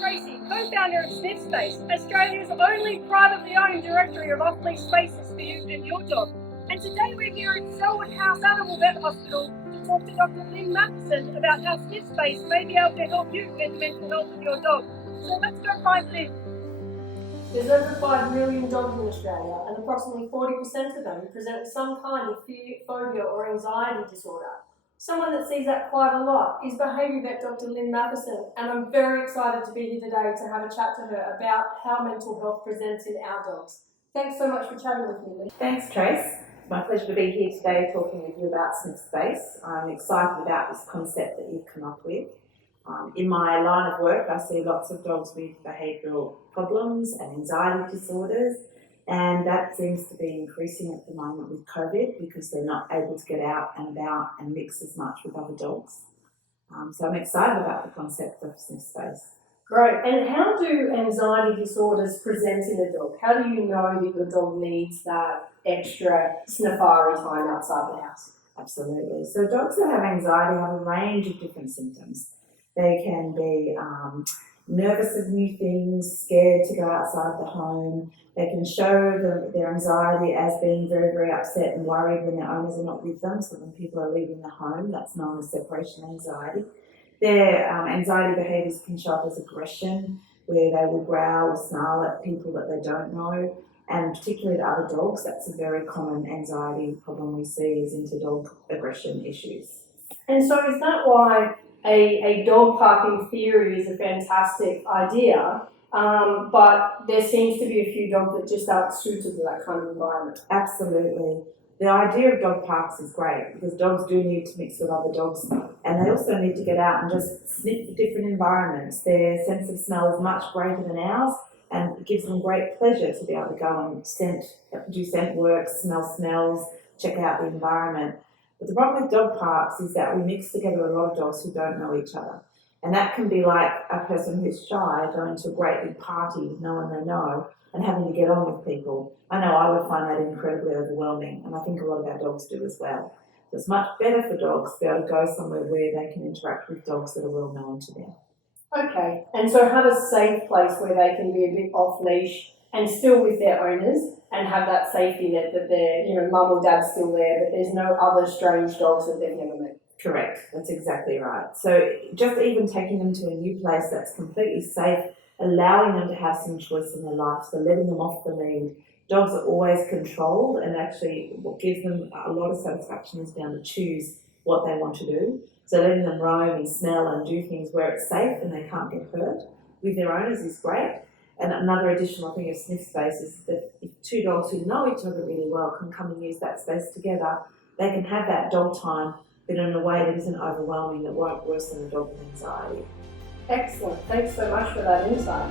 Tracy, co-founder of Sniffspace, Australia's only privately owned directory of off-leash spaces for you and your dog. And today we're here at Selwood House Animal Vet Hospital to talk to Dr. Lynn Mathison about how Sniffspace may be able to help you with mental health of your dog. So let's go find Lynn. There's over 5 million dogs in Australia, and approximately 40% of them present with some kind of fear, phobia or anxiety disorder. Someone that sees that quite a lot is behaviour vet Dr. Lynn Mathison, and I'm very excited to be here today to have a chat to her about how mental health presents in our dogs. Thanks so much for chatting with me, Lynn. Thanks, Trace. It's my pleasure to be here today talking with you about Sniffspace. I'm excited about this concept that you've come up with. In my line of work, I see lots of dogs with behavioural problems and anxiety disorders, and that seems to be increasing at the moment with COVID because they're not able to get out and about and mix as much with other dogs. So I'm excited about the concept of Sniffspace. Great. And how do anxiety disorders present in a dog? How do you know that your dog needs that extra sniffari time outside the house? Absolutely. So dogs that have anxiety have a range of different symptoms. They can be nervous of new things, scared to go outside the home. They can show their anxiety as being very, very upset and worried when their owners are not with them. So when people are leaving the home, that's known as separation anxiety. Their anxiety behaviours can show up as aggression, where they will growl or snarl at people that they don't know, and particularly to other dogs. That's a very common anxiety problem we see is inter-dog aggression issues. And so is that why a dog park in theory is a fantastic idea, but there seems to be a few dogs that just aren't suited to that kind of environment? Absolutely. The idea of dog parks is great because dogs do need to mix with other dogs, and they also need to get out and just sniff different environments. Their sense of smell is much greater than ours, and it gives them great pleasure to be able to go and do scent work, smell smells, check out the environment. But the problem with dog parks is that we mix together a lot of dogs who don't know each other. And that can be like a person who's shy going to a great big party with no one they know and having to get on with people. I know I would find that incredibly overwhelming, and I think a lot of our dogs do as well. So it's much better for dogs to be able to go somewhere where they can interact with dogs that are well known to them. Okay, and so have a safe place where they can be a bit off leash and still with their owners and have that safety net that their mum or dad's still there, but there's no other strange dogs that they've never met. Correct, that's exactly right. So just even taking them to a new place that's completely safe, allowing them to have some choice in their life, so letting them off the lead. Dogs are always controlled, and actually what gives them a lot of satisfaction is being able to choose what they want to do. So letting them roam and smell and do things where it's safe and they can't get hurt with their owners is great. And another additional thing of Sniffspace is that if two dogs who know each other really well can come and use that space together, they can have that dog time, but in a way that isn't overwhelming, that won't worsen the dog with anxiety. Excellent. Thanks so much for that insight.